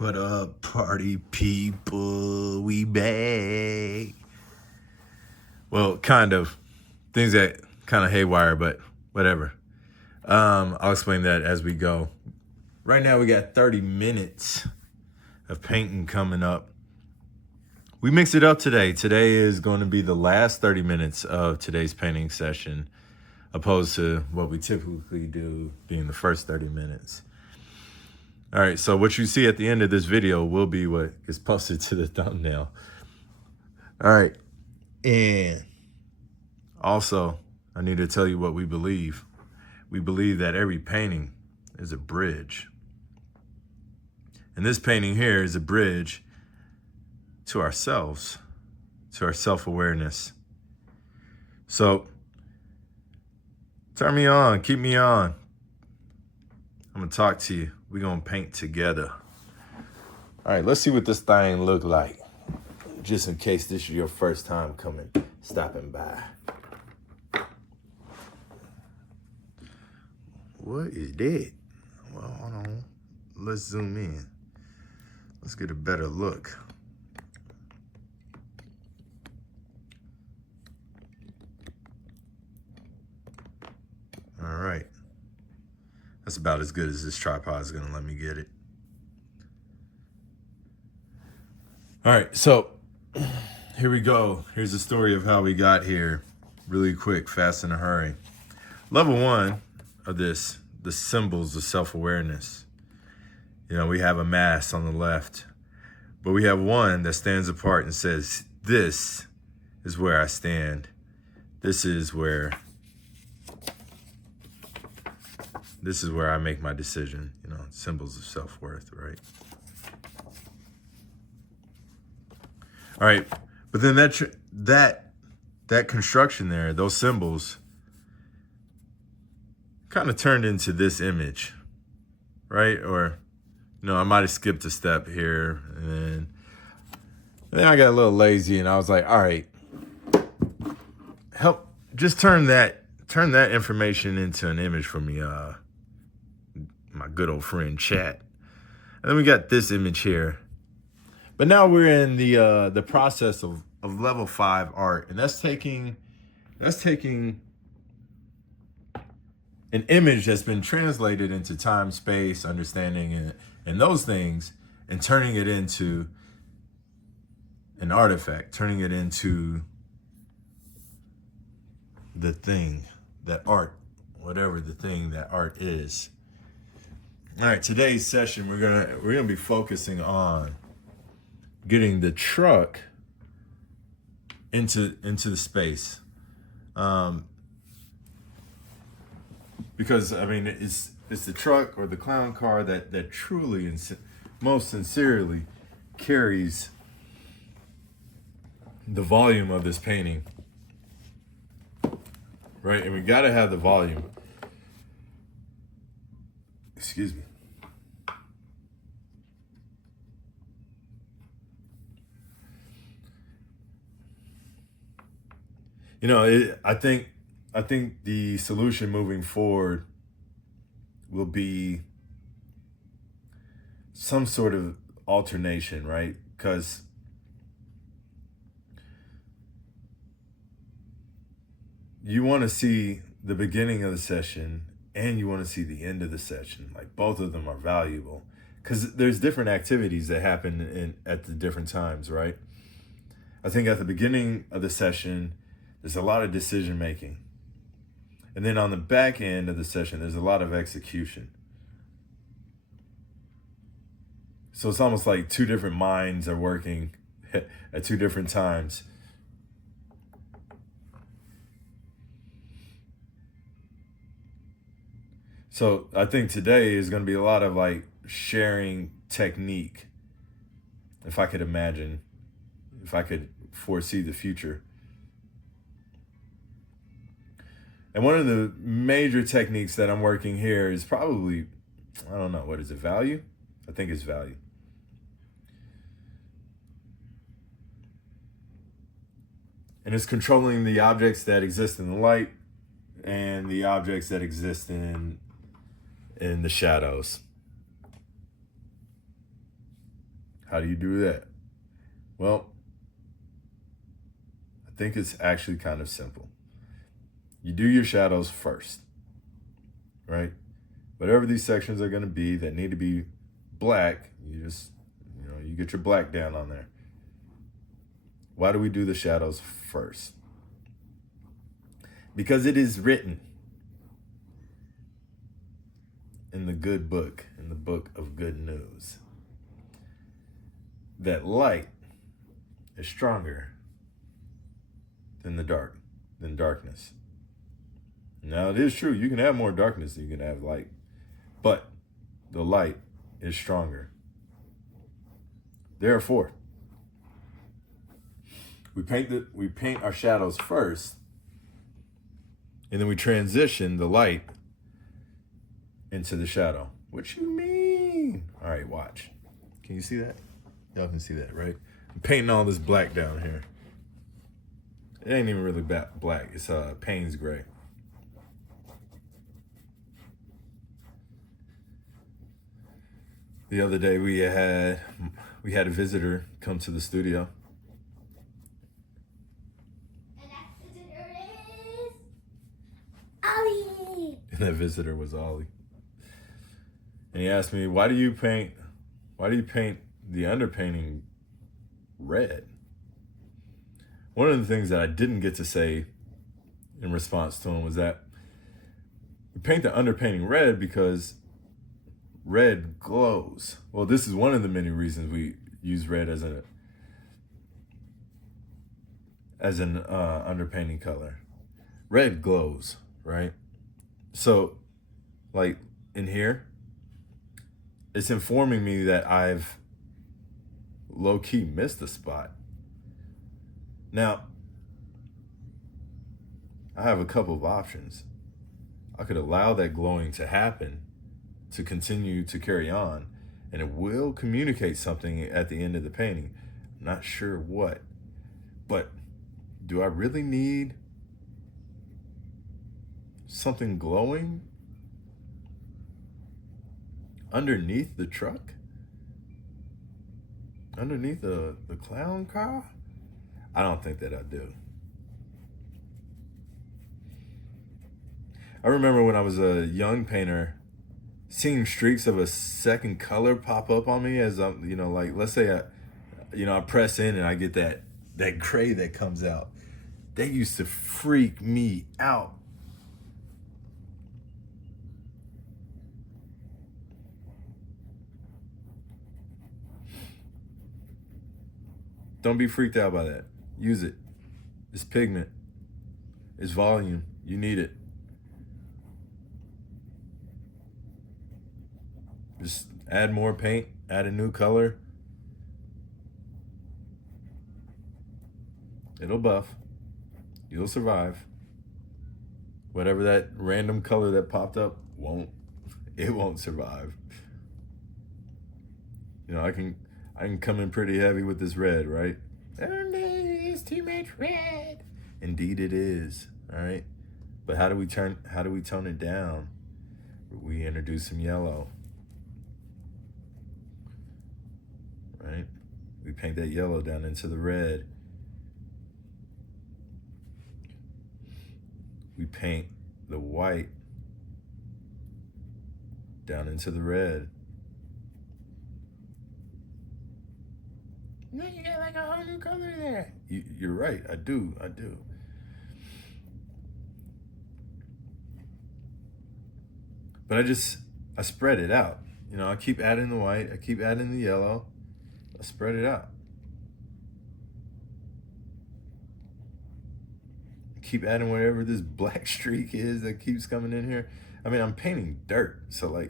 What up, party people? We back. Well, kind of. Things that kind of haywire, but whatever. I'll explain that as we go. Right now, we got 30 minutes of painting coming up. We mixed it up today. Today is going to be the last 30 minutes of today's painting session, opposed to what we typically do being the first 30 minutes. All right, so what you see at the end of this video will be what gets posted to the thumbnail. All right, and also, I need to tell you what we believe. We believe that every painting is a bridge. And this painting here is a bridge to ourselves, to our self-awareness. So, turn me on, keep me on. I'm gonna talk to you. We're gonna paint together. All right, let's see what this thing look like. Just in case this is your first time stopping by. What is that? Well, hold on. Let's zoom in. Let's get a better look. All right. That's about as good as this tripod is gonna let me get it. All right, so here we go. Here's the story of how we got here. Really quick, fast in a hurry. Level one of this, the symbols of self-awareness. You know, we have a mass on the left, but we have one that stands apart and says, this is where I stand. This is where I make my decision, you know, symbols of self-worth, right? All right, but then that construction there, those symbols, kind of turned into this image, right? Or, you know, I might have skipped a step here, and then I got a little lazy, and I was like, all right, just turn that information into an image for me, my good old friend chat. And then we got this image here. But now we're in the process of level 5 art, and that's taking an image that's been translated into time, space, understanding, and those things, and turning it into an artifact, turning it into the thing that art, whatever the thing that art is. All right, today's session we're gonna be focusing on getting the truck into the space, because I mean it's the truck or the clown car that truly and most sincerely carries the volume of this painting, right? And we got to have the volume. Excuse me. You know, I think the solution moving forward will be some sort of alternation, right? Because you want to see the beginning of the session and you want to see the end of the session. Like, both of them are valuable because there's different activities that happen at the different times, right? I think at the beginning of the session, there's a lot of decision making. And then on the back end of the session, there's a lot of execution. So it's almost like two different minds are working at two different times. So I think today is going to be a lot of like sharing technique. If I could imagine, if I could foresee the future. And one of the major techniques that I'm working here is probably, I don't know, what is it, value? I think it's value. And it's controlling the objects that exist in the light and the objects that exist in the shadows. How do you do that? Well, I think it's actually kind of simple. You do your shadows first, right? Whatever these sections are going to be that need to be black, you get your black down on there. Why do we do the shadows first? Because it is written in the good book, in the book of good news, that light is stronger than darkness. Now, it is true, you can have more darkness than you can have light, but the light is stronger. Therefore, we paint our shadows first, and then we transition the light into the shadow. What you mean? All right, watch. Can you see that? Y'all can see that, right? I'm painting all this black down here. It ain't even really black. It's Payne's gray. The other day we had a visitor come to the studio. And that visitor is Ollie. And that visitor was Ollie. And he asked me, why do you paint the underpainting red? One of the things that I didn't get to say in response to him was that we paint the underpainting red because red glows. Well, this is one of the many reasons we use red as an underpainting color. Red glows, right? So, like in here, it's informing me that I've low-key missed a spot. Now, I have a couple of options. I could allow that glowing to happen, to continue to carry on, and it will communicate something at the end of the painting. I'm not sure what, but do I really need something glowing underneath the truck? Underneath the clown car? I don't think that I do. I remember when I was a young painter, seeing streaks of a second color pop up on me as I'm, like, let's say I press in and I get that gray that comes out. That used to freak me out. Don't be freaked out by that. Use it. It's pigment. It's volume. You need it. Just add more paint, add a new color. It'll buff. You'll survive. Whatever that random color that popped up it won't survive. I can come in pretty heavy with this red, right? There's too much red. Indeed it is, all right? But how do we tone it down? We introduce some yellow. Right? We paint that yellow down into the red. We paint the white down into the red. Now you got like a whole new color there. You're right, I do. But I spread it out. I keep adding the white, I keep adding the yellow. I spread it out. Keep adding whatever this black streak is that keeps coming in here. I mean, I'm painting dirt, so I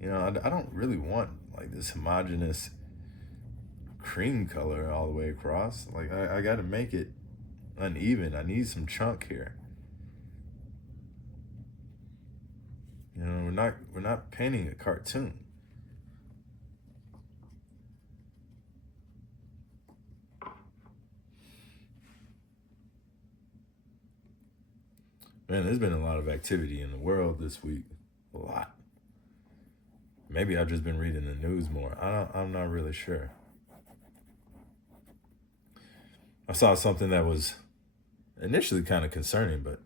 don't really want like this homogeneous cream color all the way across. Like I gotta make it uneven. I need some chunk here. We're not painting a cartoon. Man, there's been a lot of activity in the world this week. A lot. Maybe I've just been reading the news more. I'm not really sure. I saw something that was initially kind of concerning, but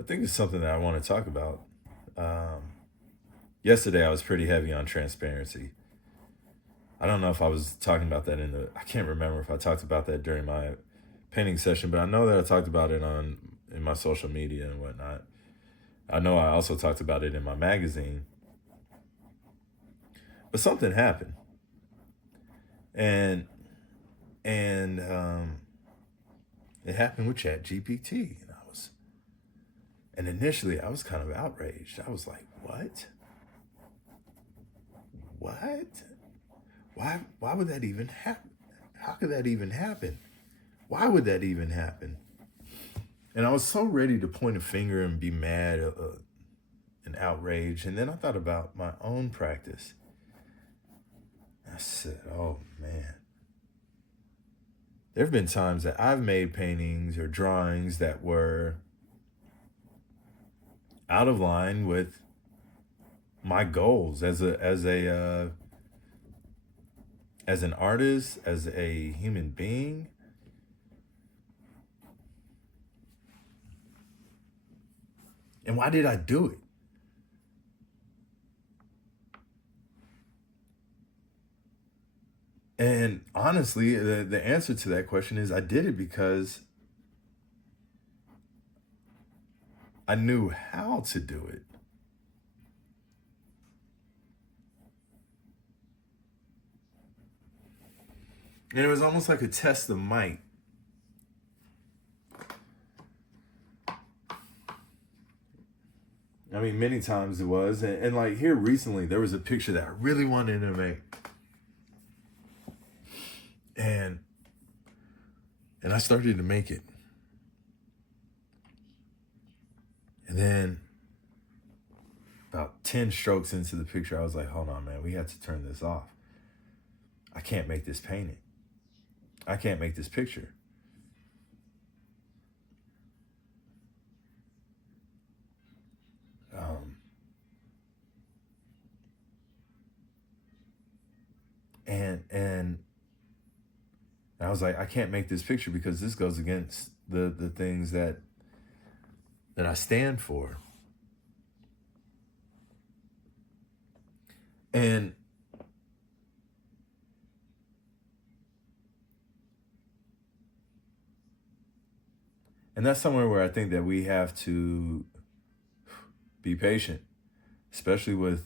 I think it's something that I want to talk about. Um, Yesterday, I was pretty heavy on transparency. I don't know if I was talking about that I can't remember if I talked about that during my painting session, but I know that I talked about it in my social media and whatnot. I know I also talked about it in my magazine, but something happened, and and it happened with Chat GPT, and initially I was kind of outraged. I was like, "What? What? Why would that even happen? How could that even happen? Why would that even happen?" And I was so ready to point a finger and be mad and outraged. And then I thought about my own practice. I said, "Oh man, there have been times that I've made paintings or drawings that were out of line with my goals as an artist, as a human being." And why did I do it? And honestly, the answer to that question is I did it because I knew how to do it. And it was almost like a test of might. I mean, many times it was. And like here recently, there was a picture that I really wanted to make. And I started to make it. And then about 10 strokes into the picture, I was like, hold on, man, we have to turn this off. I can't make this painting. I can't make this picture. Um, and I was like, I can't make this picture because this goes against the things that I stand for. And that's somewhere where I think that we have to be patient, especially with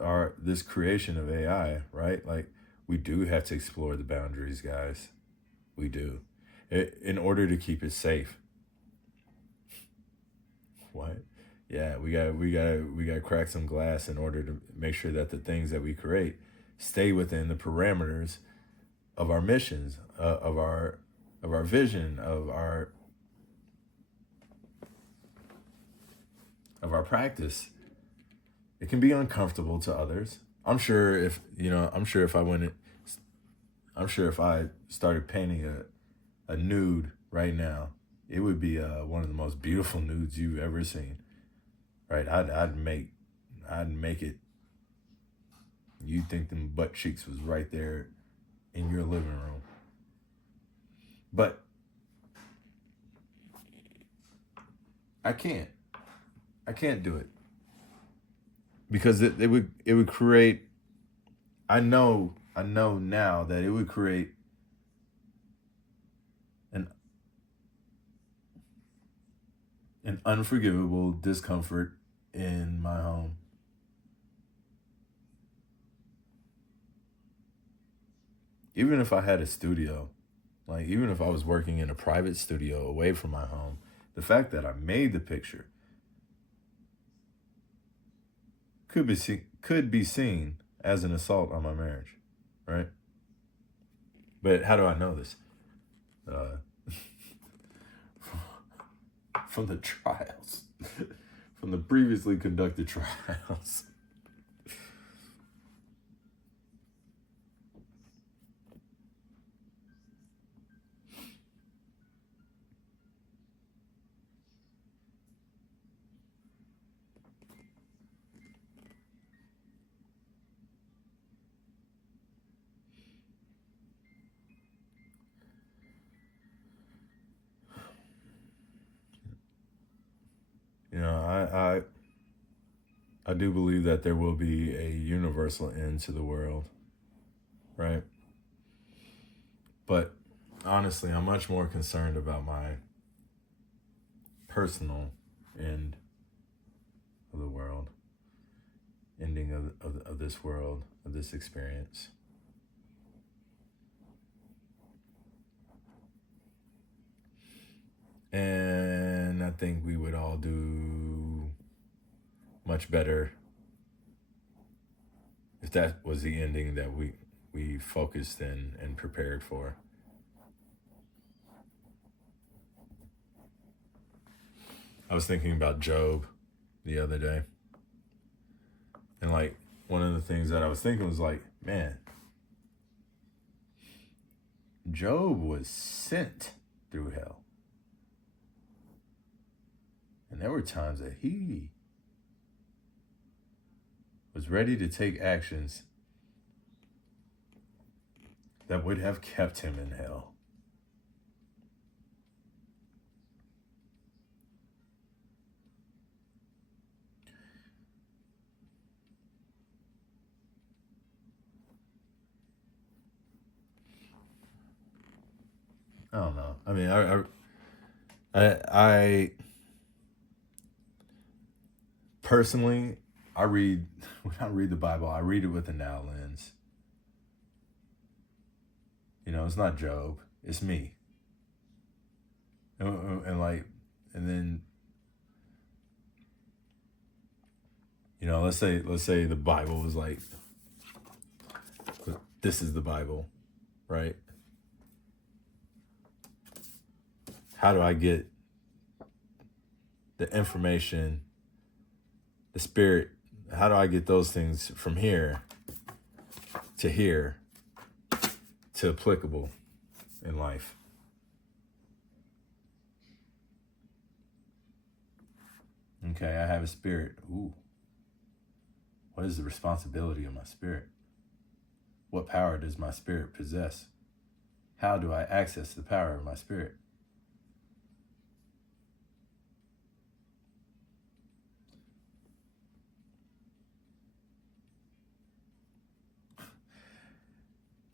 our this creation of AI, right? Like we do have to explore the boundaries, guys. We do, in order to keep it safe. What? Yeah, we got to crack some glass in order to make sure that the things that we create stay within the parameters of our missions, of our vision, of our practice. It can be uncomfortable to others. I'm sure if I started painting a nude right now, it would be one of the most beautiful nudes you've ever seen. Right? I'd make it. You'd think them butt cheeks was right there in your living room. But I can't do it because it would create. I know now that it would create an unforgivable discomfort in my home. Even if I had a studio, like even if I was working in a private studio away from my home, the fact that I made the picture could be seen as an assault on my marriage, right? But how do I know this? Uh, from the trials, from the previously conducted trials. I do believe that there will be a universal end to the world, right? But honestly, I'm much more concerned about my personal end of the world, ending of this world, of this experience. And I think we would all do much better if that was the ending that we focused and prepared for. I was thinking about Job the other day. And like one of the things that I was thinking was like, man, Job was sent through hell. And there were times that he was ready to take actions that would have kept him in hell. I don't know. I mean, I personally, when I read the Bible, I read it with a now lens. You know, it's not Job, it's me. And then, you know, let's say the Bible was like, this is the Bible, right? How do I get the information, the spirit? How do I get those things from here to applicable in life? Okay, I have a spirit. Ooh. What is the responsibility of my spirit? What power does my spirit possess? How do I access the power of my spirit?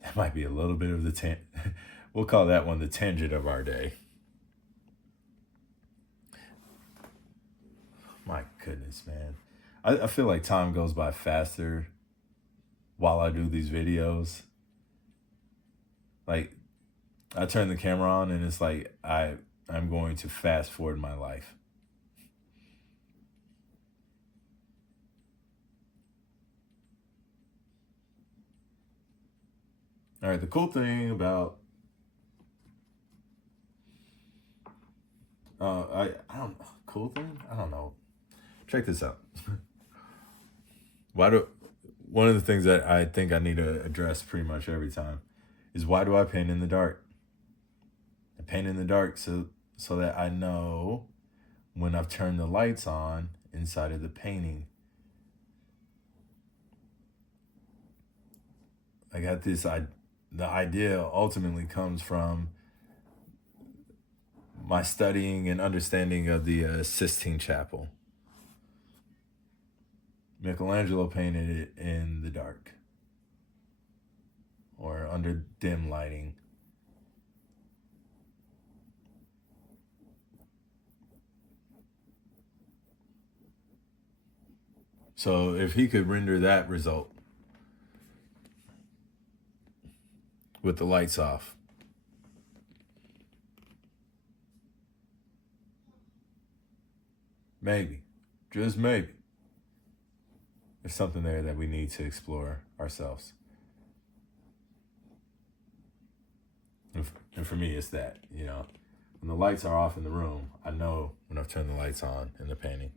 That might be a little bit of we'll call that one the tangent of our day. My goodness, man. I feel like time goes by faster while I do these videos. Like, I turn the camera on and it's like I'm going to fast forward my life. All right, the cool thing about I don't cool thing? I don't know. Check this out. One of the things that I think I need to address pretty much every time is, why do I paint in the dark? I paint in the dark so that I know when I've turned the lights on inside of the painting. I got this, the idea ultimately comes from my studying and understanding of the Sistine Chapel. Michelangelo painted it in the dark or under dim lighting. So if he could render that result with the lights off, maybe, just maybe, there's something there that we need to explore ourselves. And for me, it's that, you know, when the lights are off in the room, I know when I've turned the lights on in the painting.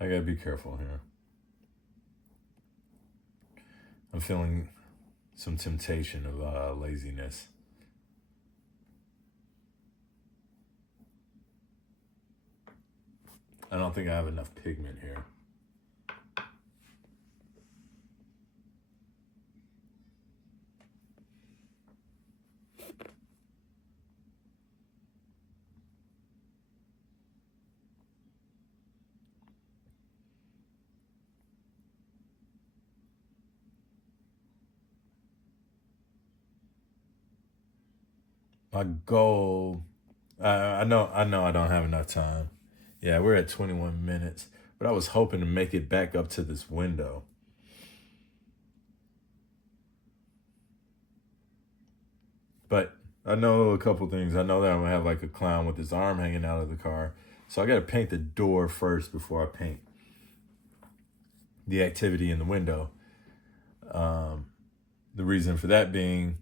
I gotta be careful here. I'm feeling some temptation of laziness. I don't think I have enough pigment here. My goal, I know I don't have enough time. Yeah, we're at 21 minutes, but I was hoping to make it back up to this window. But I know a couple things. I know that I'm gonna have like a clown with his arm hanging out of the car. So I gotta paint the door first before I paint the activity in the window. The reason for that being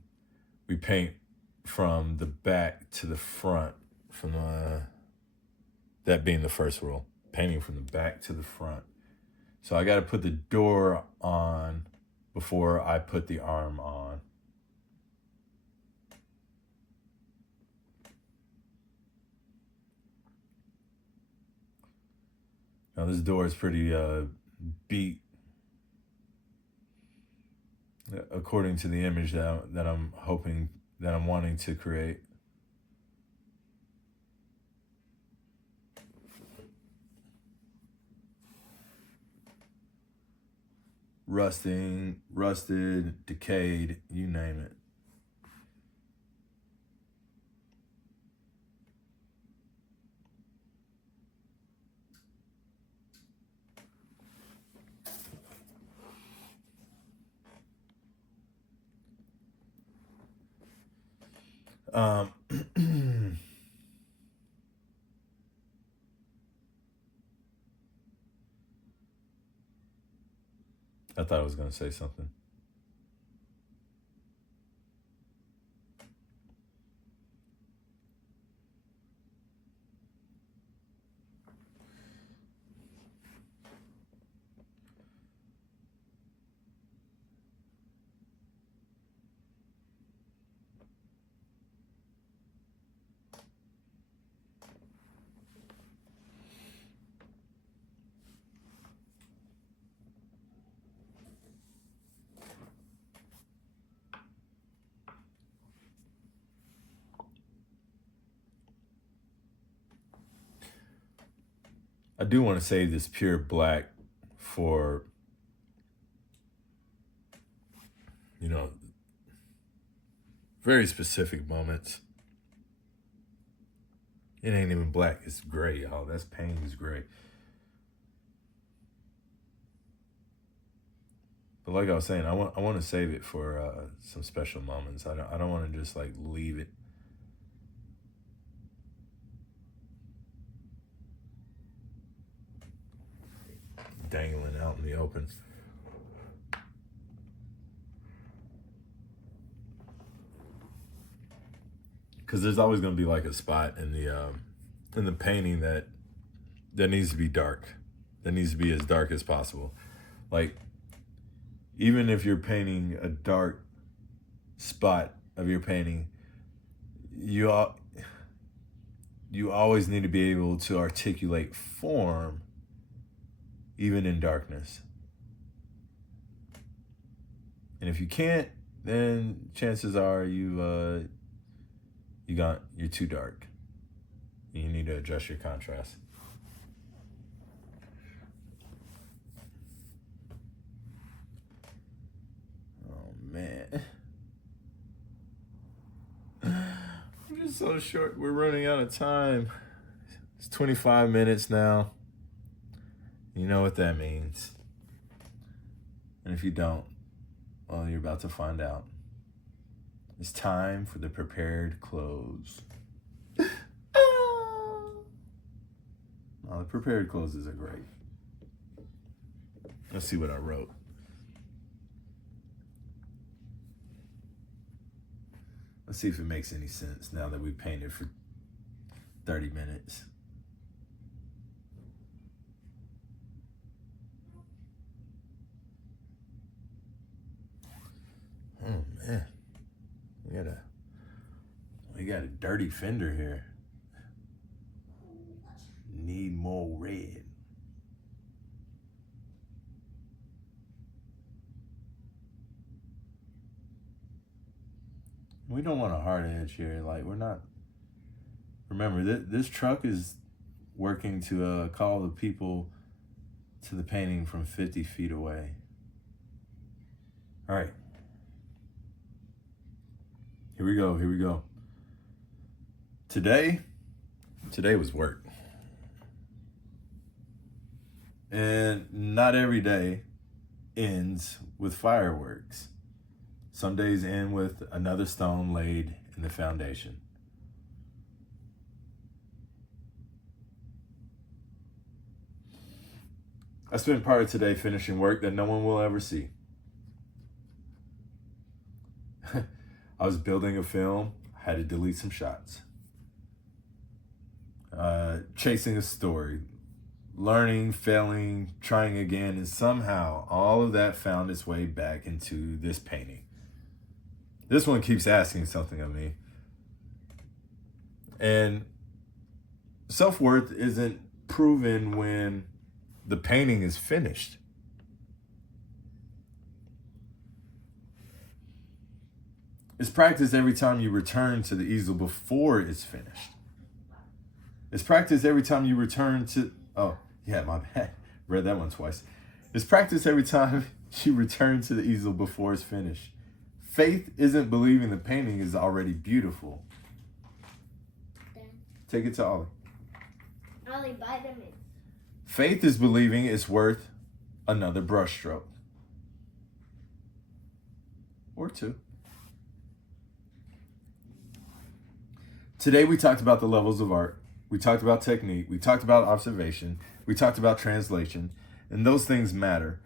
we paint from the back to the front, from that being the first rule, painting from the back to the front. So I got to put the door on before I put the arm on. Now this door is pretty beat according to the image that I'm wanting to create. Rusted, decayed, you name it. I thought I was going to say something. I do want to save this pure black for, very specific moments. It ain't even black, it's gray, y'all. That's Payne's gray. But like I was saying, I want to save it for some special moments. I don't want to just like leave it. Dangling out in the open. Because there's always going to be like a spot in the painting that needs to be dark. That needs to be as dark as possible. Like, even if you're painting a dark spot of your painting, you always need to be able to articulate form even in darkness. And if you can't, then chances are you're too dark. You need to adjust your contrast. Oh man. I'm just so short. We're running out of time. It's 25 minutes now. You know what that means. And if you don't, well, you're about to find out. It's time for the prepared close. Oh, the prepared closes are great. Let's see what I wrote. Let's see if it makes any sense now that we've painted for 30 minutes. Oh man, we got a dirty fender here. Need more red. We don't want a hard edge here. Like, we're not. Remember, this truck is working to call the people to the painting from 50 feet away. All right. Here we go. Today was work. And not every day ends with fireworks. Some days end with another stone laid in the foundation. I spent part of today finishing work that no one will ever see. I was building a film, had to delete some shots. Chasing a story, learning, failing, trying again, and somehow all of that found its way back into this painting. This one keeps asking something of me. And self-worth isn't proven when the painting is finished. It's practiced every time you return to the easel before it's finished. It's practiced every time you return to... Oh, yeah, my bad. Read that one twice. It's practiced every time you return to the easel before it's finished. Faith isn't believing the painting is already beautiful. Take it to Ollie. Ollie, buy them in. Faith is believing it's worth another brushstroke. Or two. Today we talked about the levels of art. We talked about technique. We talked about observation. We talked about translation. And those things matter,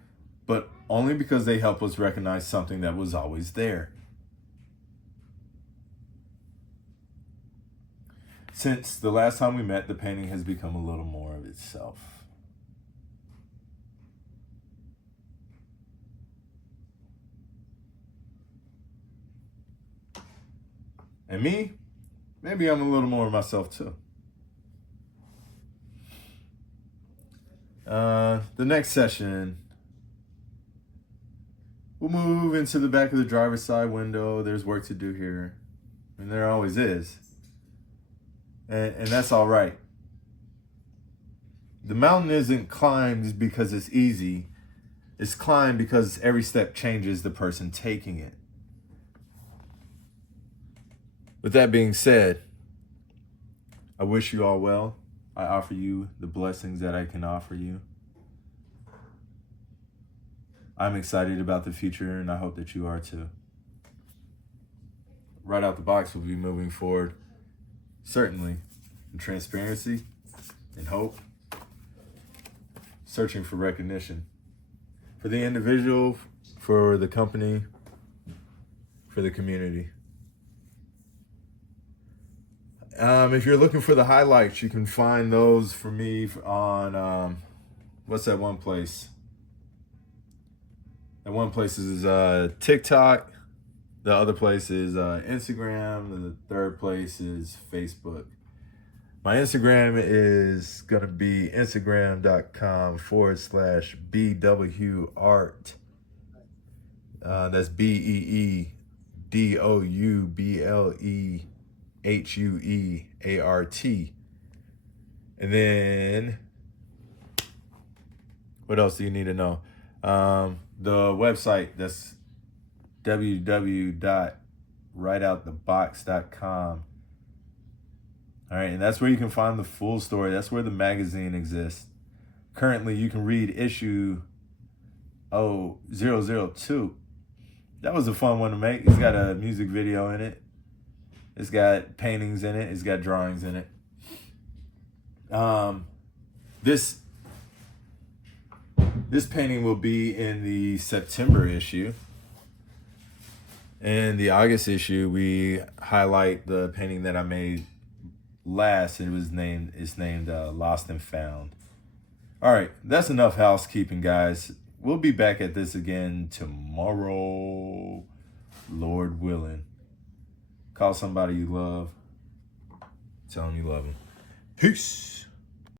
but only because they help us recognize something that was always there. Since the last time we met, the painting has become a little more of itself. And me, maybe I'm a little more of myself too. The next session, we'll move into the back of the driver's side window. There's work to do here, and there always is. And that's all right. The mountain isn't climbed because it's easy. It's climbed because every step changes the person taking it. With that being said, I wish you all well. I offer you the blessings that I can offer you. I'm excited about the future, and I hope that you are too. Right out the box, we'll be moving forward, certainly, in transparency and hope, searching for recognition. For the individual, for the company, for the community. If you're looking for the highlights, you can find those for me on, what's that one place? That one place is TikTok. The other place is Instagram. And the third place is Facebook. My Instagram is going to be instagram.com/BWArt. That's BEEDOUBLEHUEART. And then, what else do you need to know? The website, that's www.writeoutthebox.com. All right, and that's where you can find the full story. That's where the magazine exists. Currently, you can read issue 002. That was a fun one to make. It's got a music video in it. It's got paintings in it. It's got drawings in it. This painting will be in the September issue. In the August issue, we highlight the painting that I made last. It's named Lost and Found. All right, that's enough housekeeping, guys. We'll be back at this again tomorrow. Lord willing. Call somebody you love. Tell them you love them. Peace.